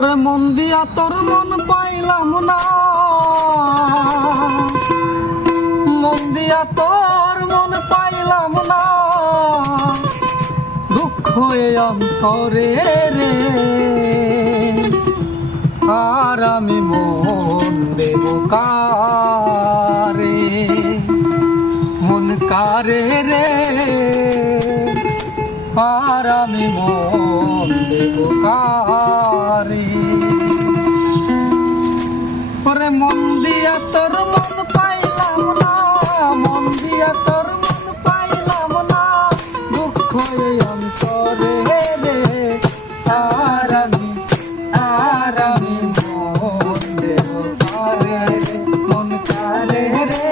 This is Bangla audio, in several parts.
মন দিয়া তোর মন পাইলাম না, মন দিয়া তোর মন পাইলাম না, দুঃখ এ অন্তরে রে। আর আমি মন দেব কারে, মন কারে রে। আর আমি মন দেব কারে। ওরে মন দিয়া তোর মন পাইলাম না, মন দিয়া তোর মন পাইলাম না, দুঃখ এই অন্তরে রে। আর আমি মন দেব কারে, মন কারে রে।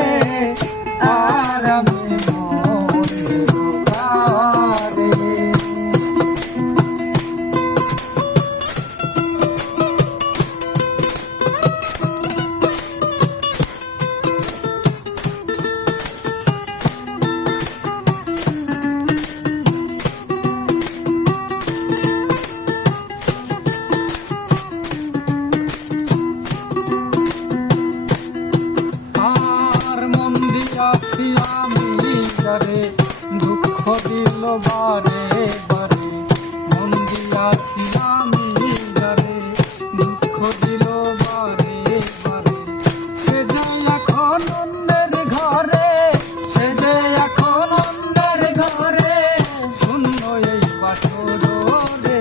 আর আমি মন দেব কারে। দুঃখ দিল বারে বারে, মন দিয়াছি আমি যারে, দুঃখ দিল বারে বারে। সে যে এখন অন্যের ঘরে, সে যে এখন অন্যের ঘরে, শূন্য এই বাসর রে।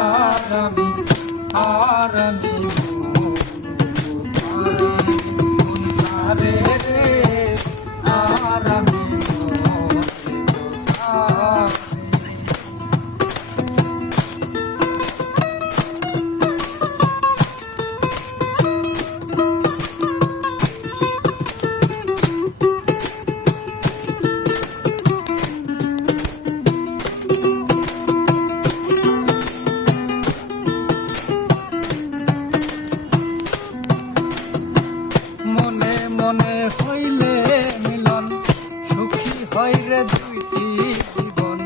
আর আমি মন তারে রে। আর আমি মনে মনে হইলে মিলন, সুখী হয় রে দুইটি জীবন।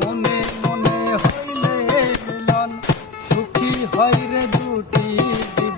মনে মনে হইলে মিলন, সুখী হয় রে দুটি জীবন।